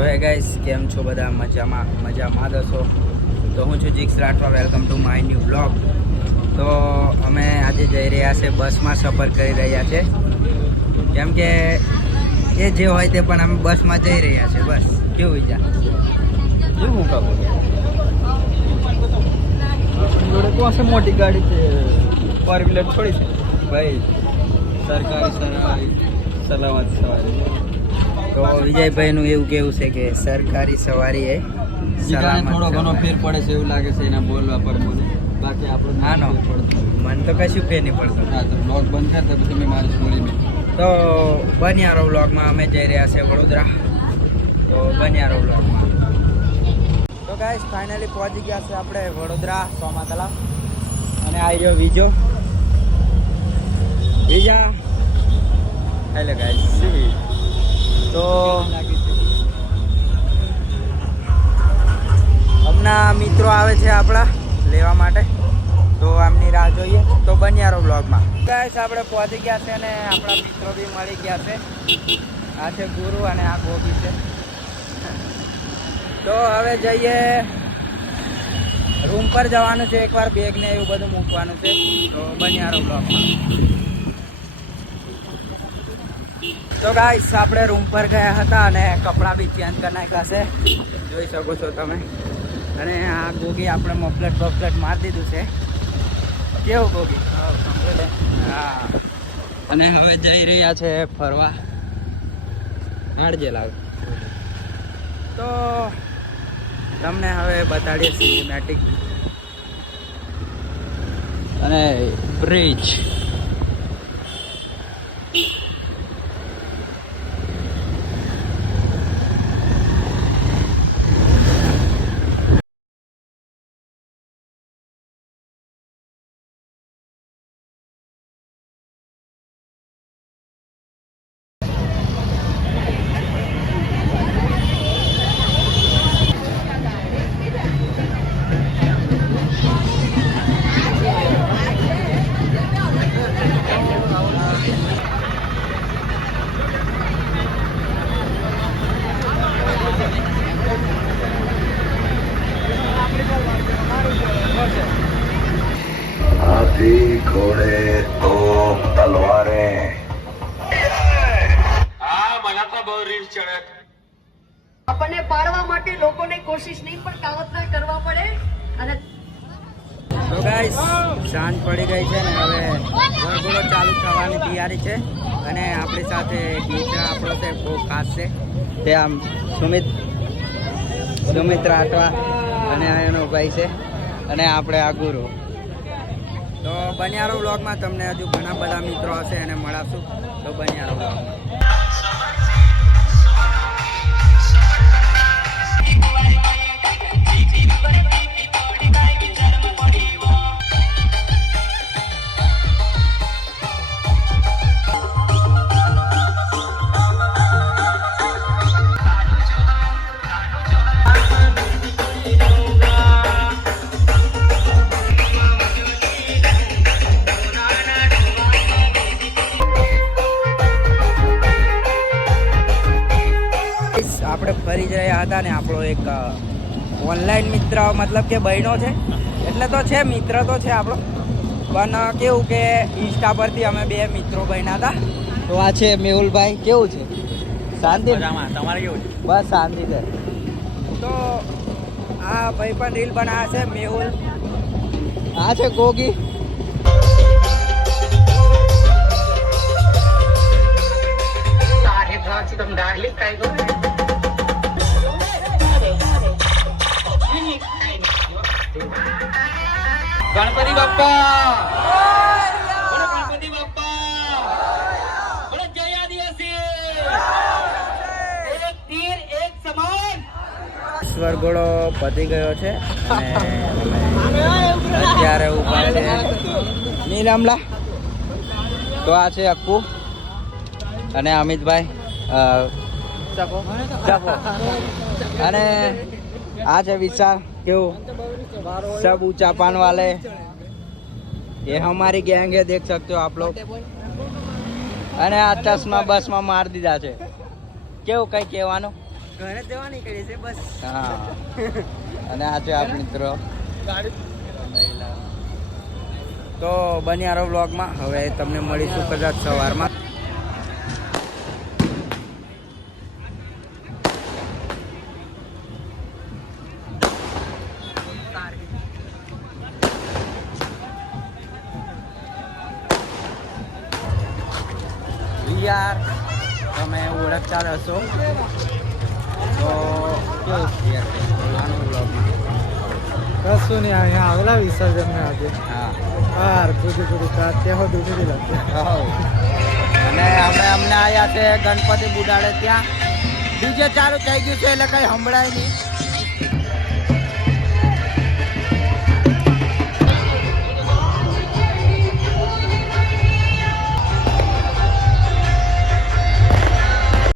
તો હે ગાઈસ કેમ છો બધા? મજામાં મજામાં દસો તો હું છું જીક્સ Rathwa. Welcome to my new blog તો અમે આજે જઈ રહ્યા છે બસમાં સફર કરી રહ્યા છે. કેમ કે એ જે હોય તે પણ અમે બસમાં જઈ રહ્યા છે બસ. કેવું વિચાર? શું હું કહું હશે મોટી ગાડી છે? ફોર વ્હીલર થોડી છે? ભાઈ સરકારી સલામત સવારી. તો વિજયભાઈનું એવું કેવું છે કે સરકારી સવારી એ થોડો ઘણો. ફેર પડે છે એવું લાગે છે એના બોલવા પર બાકી આપણને હા, નો. ફેર પડતો મને તો કશું ફેર નહીં પડતો. હા તો બ્લોગ બંધ કરતા તો મેં મારી સ્ટોરી મેં તો બન્યારો બ્લોગમાં અમે જઈ રહ્યા છે વડોદરા. તો બન્યારો બ્લોગમાં તો ગાઈસ ફાઇનલી પહોંચી ગયા છે આપણે વડોદરા સોમા તલાવ અને આવી ગયો બીજો બીજા તો હમણાં મિત્રો આવે છે આપણા લેવા માટે. તો આમની રાહ જોઈએ. તો બન્યારો બ્લોગમાં ગાઈસ આપણે પહોંચી ગયા છે અને આપણા મિત્રો બી મળી ગયા છે. આ છે ગુરુ અને આ ગોપી છે. તો હવે જઈએ. રૂમ પર જવાનું છે, એકવાર બેગ ને એવું બધું મૂકવાનું છે. તો બન્યારો બ્લોગમાં તો ગાઈસ આપણે રૂમ પર ગયા હતા અને કપડાં બી ચેન્જ કરી નાખ્યા છે. જોઈ શકો છો તમે. અને આ ગોગી આપણે મફલેટ બફલેટ મારી દીધું છે. કેવું ગોગી? હા. અને હવે જઈ રહ્યા છે ફરવા. હાડજે લાવ તો તમને હવે બતાડીએ સિનેમેટિક અને બ્રિજ ઘોડે તો તલવારે આપણને પાડવા માટે લોકોને કોશિશ નહીં પણ કાવતરા કરવા પડે. અને સાંજ પડી ગઈ છે ને હવે વરઘોડો ચાલુ થવાની તૈયારી છે. અને આપણી સાથે એક મિત્ર આપણો છે બહુ ખાસ છે. તે આમ સુમિત સુમિત રાઠવા અને એનો ભાઈ છે. અને આપણે આ ગુરુ. તો બન્યારો બ્લોગમાં તમને હજુ ઘણા બધા મિત્રો હશે અને મળાશું. તો બન્યારો વ્લોગમાં. આપણે ફરી જ રહ્યા હતા ને આપણો એક ઓનલાઈન મિત્ર મતલબ કે બહેનો છે. એટલે તો છે મિત્ર તો છે આપણો. પણ કેવું કે ઇન્સ્ટા પરથી અમે બે મિત્રો બન્યા હતા. તો આ છે મેહુલભાઈ. કેવું છે? શાંતિ? તમારે કેવું છે? બસ શાંતિ છે. તો આ ભાઈ પણ રીલ બનાવે છે મેહુલ. આ છે ગોગી. ગણપતિ બાપ્પા બોલો ગણપતિ બાપ્પા. બોલો જય આદિવાસી. એક તીર એક સમાન. સ્વરગોળો પતી ગયો છે અને અત્યારે ઊભા છે. નીલામલા. તો આ છે અક્કુ અને અમિતભાઈ અને આ છે વિશાલ. કેવું सब ऊंचा पान वाले ये हमारी गैंग है देख सकते हो आप लोग અને આ ચશ્મા બસમાં મારી દીધા છે કેવું કઈ કહેવાનું ઘરે જવા નીકળી છે બસ હા અને આ છે આપ મિત્રો તો બન્યારો વ્લોગમાં હવે તમને મળીશું કદાચ સવારમાં યાર તમે ઓળખતા હશો. તો કેવું છે યાર? આનું વ્લોગમાં કશું નહીં અહીંયા આવેલા વિસર્જન ને આજે. હા. હાર જુદી કા તેહો દુખી લાગતી હઉ. અને અમે અમને આવ્યા છે ગણપતિ બુડાડે ત્યાં. બીજે ચાલુ થઈ ગયું છે એટલે કઈ સંભળાય નહીં.